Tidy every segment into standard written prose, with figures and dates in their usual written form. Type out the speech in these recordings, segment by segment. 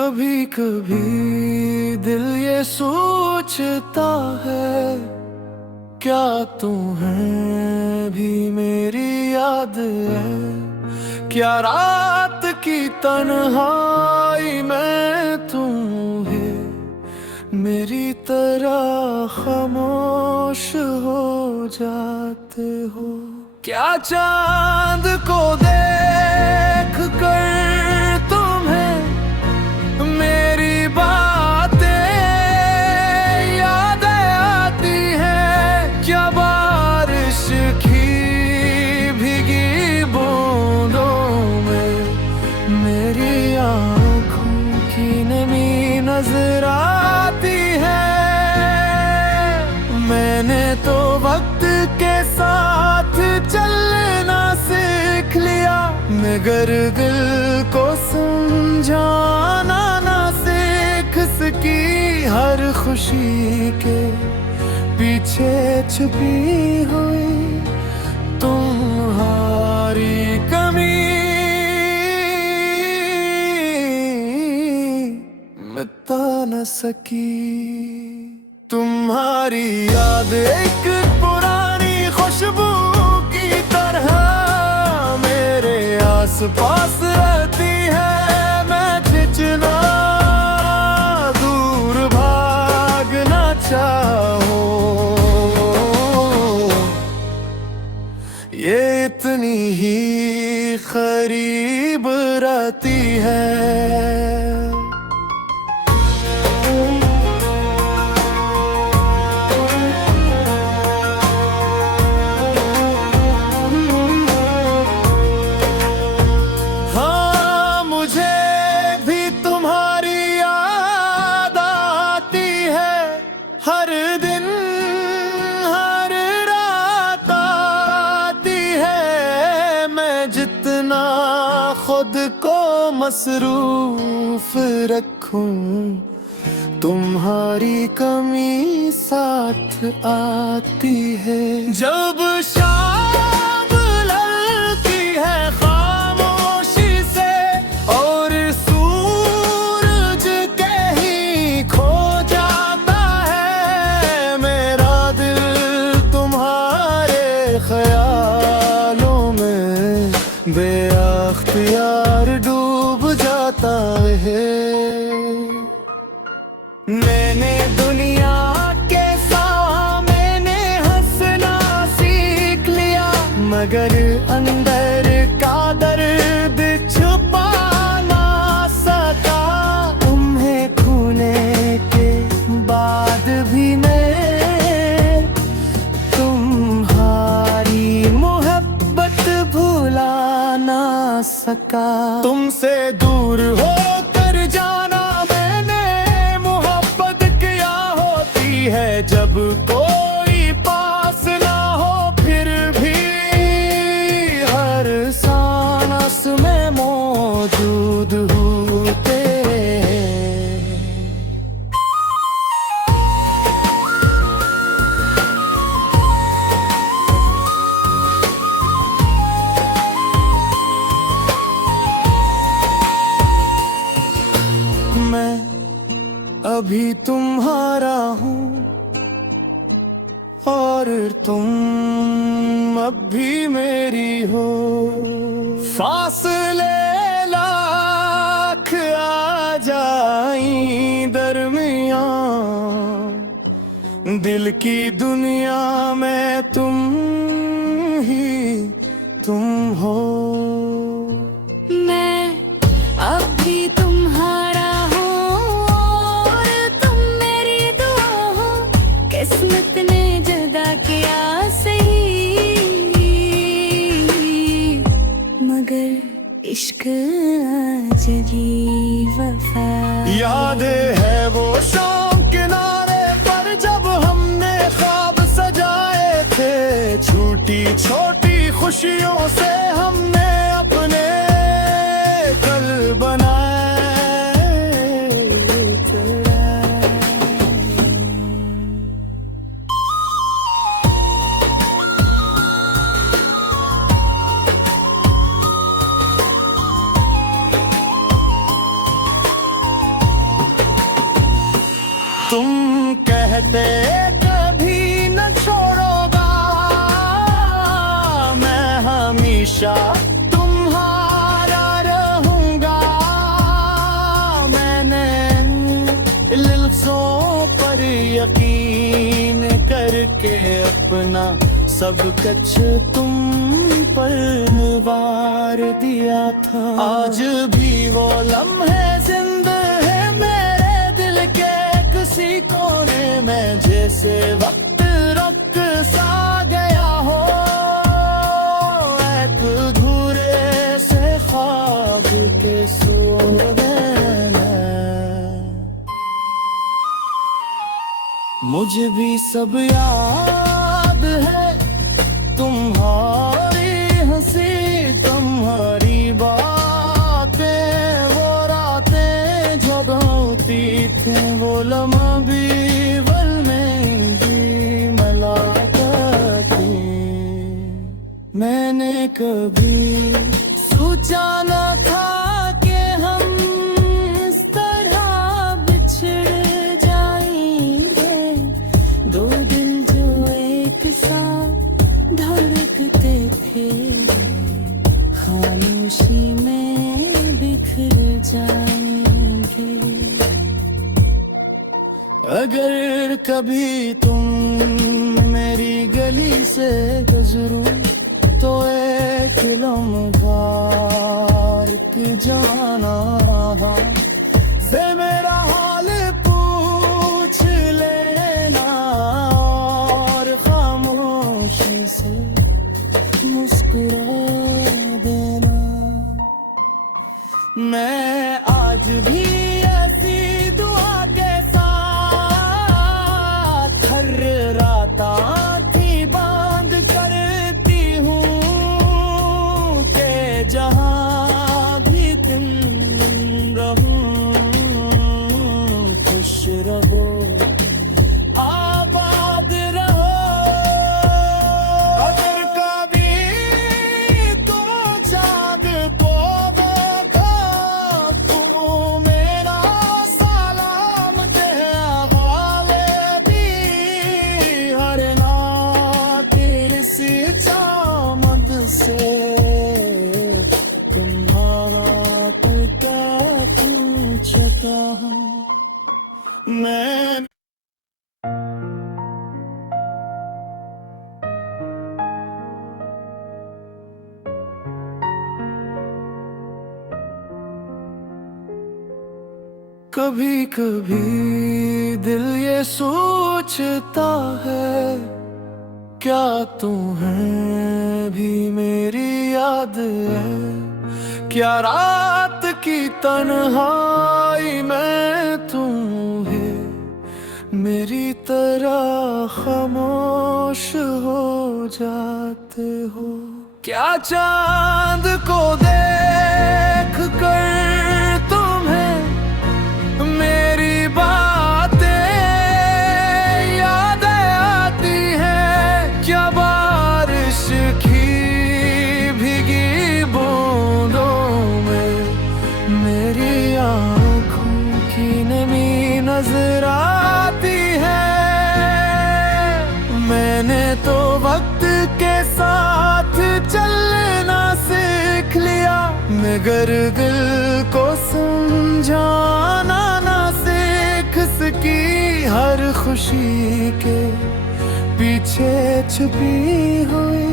कभी कभी दिल ये सोचता है, क्या तुम्हें भी मेरी याद है? क्या रात की तन्हाई में तुम है मेरी तरह खामोश हो जाते हो? क्या चांद को देख कर तुम्हें मेरी बातें याद आती हैं? क्या बारिश की भीगी बूंदों में मेरी आँखों की नमी नजर आती है? मैंने तो वक्त के साथ चलना सीख लिया, मगर दिल को समझाना ना सीख सकी। हर खुशी के पीछे छुपी हुई तुम्हारी कमी मिटा न सकी। तुम्हारी याद एक पुरानी खुशबू की तरह मेरे आसपास रहती है। मैं खिंचना दूर भागना चाहूं, ये इतनी ही करीब रहती है। हर दिन हर रात आती है, मैं जितना खुद को मसरूफ रखूं तुम्हारी कमी साथ आती है। जब शाम ललती है खामोशी से और सूरज के ही खो ख्यालों में बेअख्तियार डूब जाता है। मैंने दुनिया के सामने हंसना सीख लिया, मगर अंदर का दर्द छुपा ना सका। तुम्हें खोने के बाद भी मैं सका। तुमसे दूर होकर जाना मैंने मोहब्बत किया होती है। जब कोई पास ना हो फिर भी हर सांस में मौजूद होते। मैं अभी तुम्हारा हूँ और तुम अब भी मेरी हो। फासले लाख आ जाई दरमियाँ, दिल की दुनिया में तुम हो। मैं अब भी तुम्हारा किस्मत ने जुदा किया सही, मगर इश्क अजरी वफा। याद है वो शाम किनारे पर जब हमने ख्वाब सजाए थे, छोटी छोटी खुशियों से हमने अपने कल बनाए। तुम कहते कभी न छोड़ोगा, मैं हमेशा तुम्हारा रहूंगा। मैंने लफ्जों पर यकीन करके अपना सब कुछ तुम पर वार दिया था। आज भी वो लम्हे जिंदा है मेरे दिल के किसी कोने में, जैसे वक्त रुक सा गया हो एक अधूरे से ख्वाब के सोने में। मुझे भी सब याद है, तुम्हारी हंसी तुम्हारी बातें, वो रातें जब होती थी, वो लम्हा भी पल में भी मिला करती। मैंने कभी सोचा न था कि हम इस तरह बिछड़ जाएंगे, दो दिल जो एक साथ धड़कते थे, खामोशी में बिखर जाएंगे। अगर कभी तुम मेरी गली से गुजरो तो एक लम्हा रुक जाना से मेरा हाल पूछ लेना, और खामोशी से मुस्कुरा देना। मैं आज भी ऐसी दुआ के साथ हर रात आँखें बंद करती हूँ कि जहाँ भी तुम रहूं, खुश रहो आबाद रहो। अगर कभी तुम चाँद को देखो तो मेरा सलाम कहवावे भी, हर नातिर सी चामद से तुम्हारा क्या पूछता हूँ मैं। कभी कभी दिल ये सोचता है, क्या तुम्हें भी मेरी याद है? क्या रात की तन्हाई में तुम्हें मेरी तरह खामोश हो जाते हो? क्या चांद को देख कर तुम्हें मेरी बातें याद आती हैं? क्या बारिश की भीगी बूंदों में मेरी आँखों की नमी नजर आती है? मैंने तो वक्त के साथ चलना सीख लिया, मगर दिल को समझाना ना सीख सकी। हर खुशी के पीछे छुपी हुई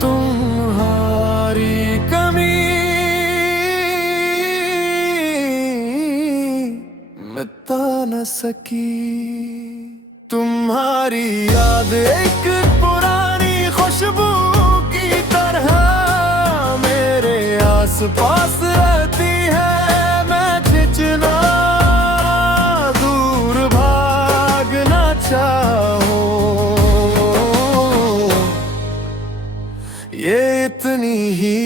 तुम्हारी कमी मिटा न सकी। तुम्हारी याद एक पुरानी खुशबू की तरह मेरे आस पास रहती है। मैं खिंचना दूर भागना चाहूं, ये इतनी ही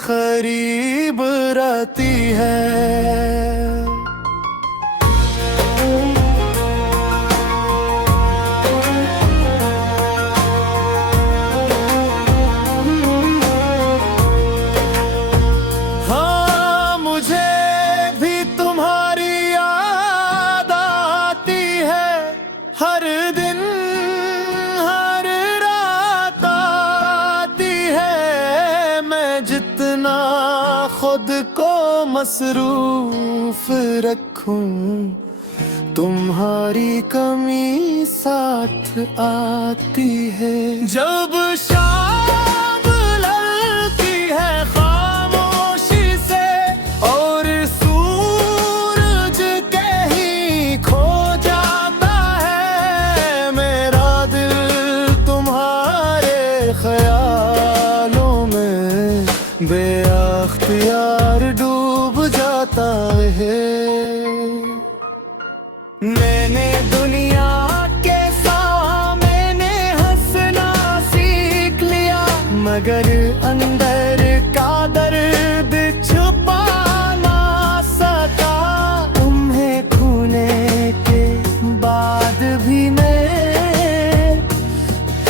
करीब रहती है। हर दिन हर रात आती है, मैं जितना खुद को मसरूफ रखूं, तुम्हारी कमी साथ आती है। जब शाम ललती है खामोशी से और सूरज कहीं खो जाता है, मेरा दिल तुम्हारे ख्यालों में बेअख्तियार डूब जाता है। मैंने दुनिया के सामने हंसना सीख लिया, मगर अंदर का दर्द छुपा ना सका। तुम्हें खोने के बाद भी मैं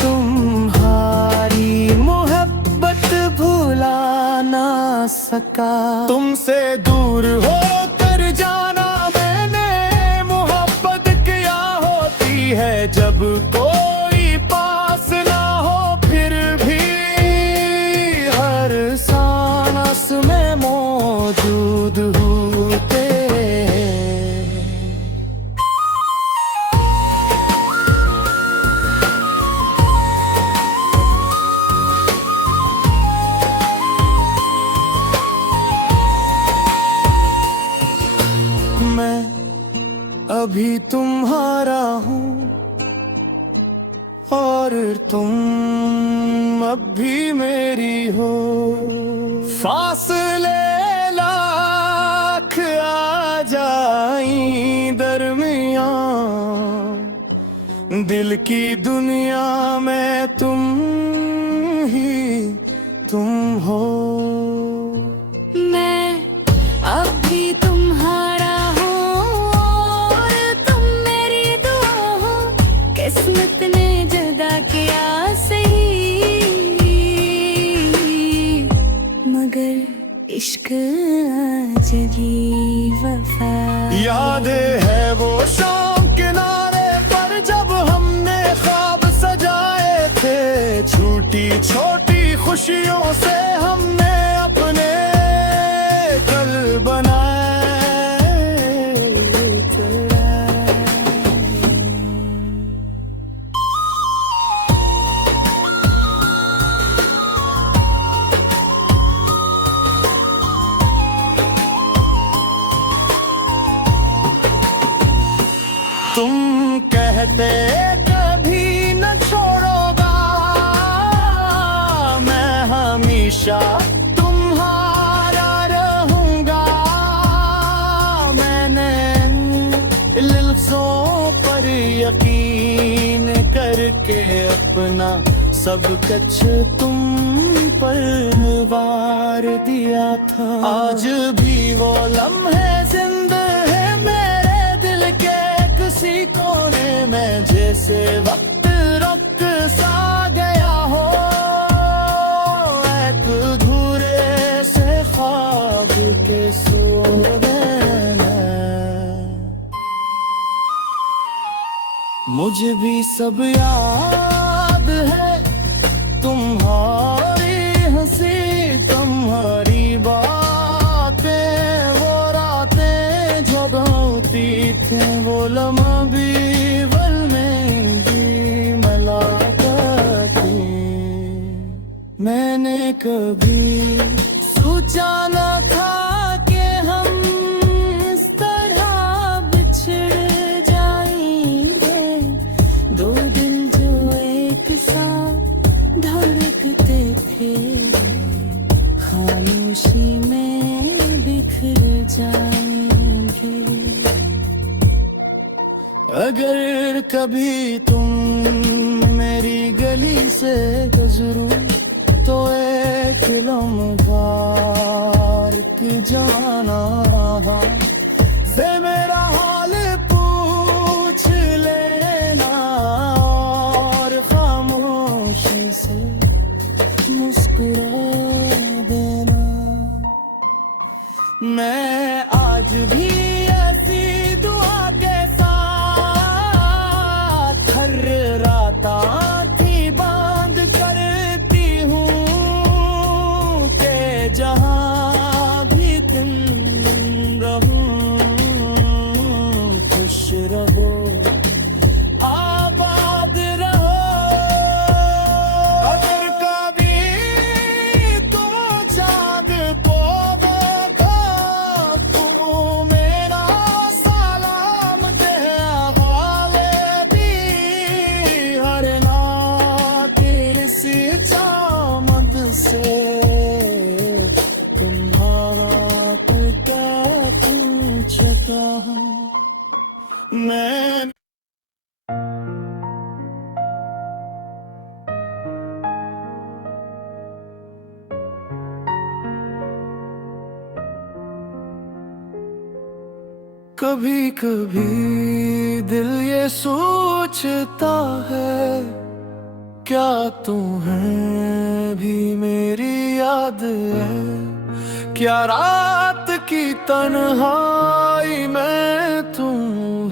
तुम्हारी मोहब्बत भुला ना सका। तुमसे दूर होकर जाना है, जब कोई पास ना हो फिर भी हर सांस में मौजूद होते। मैं अभी तुम्हारा हूँ और तुम अब भी मेरी हो। फासले लाख आ जाई दरमियां, दिल की दुनिया में तुम ही तुम हो। मैं अब भी तुम्हारा हूँ और तुम मेरी दुआ हो। किस्मत ने जुदा किया सही, मगर इश्क अजबी वफा। याद है वो शाम किनारे पर जब हमने ख्वाब सजाए थे, छोटी छोटी खुशियों से हमने अपने कल बनाए थे। तुम कहते कभी न छोड़ोगा, मैं हमेशा तुम्हारा रहूंगा। मैंने लफ्जों पर यकीन करके अपना सब कुछ तुम पर वार दिया था। आज भी वो लम्हे जिंदा है मेरे दिल के किसी कोने में, जैसे वक्त रुक सा गया हो एक अधूरे से ख्वाब के सोने में। मुझे भी सब याद है, तुम्हारी हंसी तुम्हारी बातें, वो रातें जगाती थी, वो लम्हा भी वल में भी मुलाकात थी। मैंने कभी सोचा न था कि हम इस तरह बिछड़ जाएंगे। दो दिल जो एक साथ धड़कते थे, खामोशी में बिखर जाएंगे। अगर कभी तुम मेरी गली से गुजरो तो एक लम्हा जाना से मेरा हाल पूछ लेना और खामोशी से मुस्कुरा देना। मैं आज भी ऐसी दुआ के साथ रहो, आबाद रहो। अगर कभी तुम चांद को देखो, तुम मेरा सलाम कह हवाले भी। हर ना किसी चामद से तुम्हारा पर क्या पूछता हूँ मैं। कभी कभी दिल ये सोचता है, क्या तुम्हें भी मेरी याद है? क्या रात की तन्हाई में तुम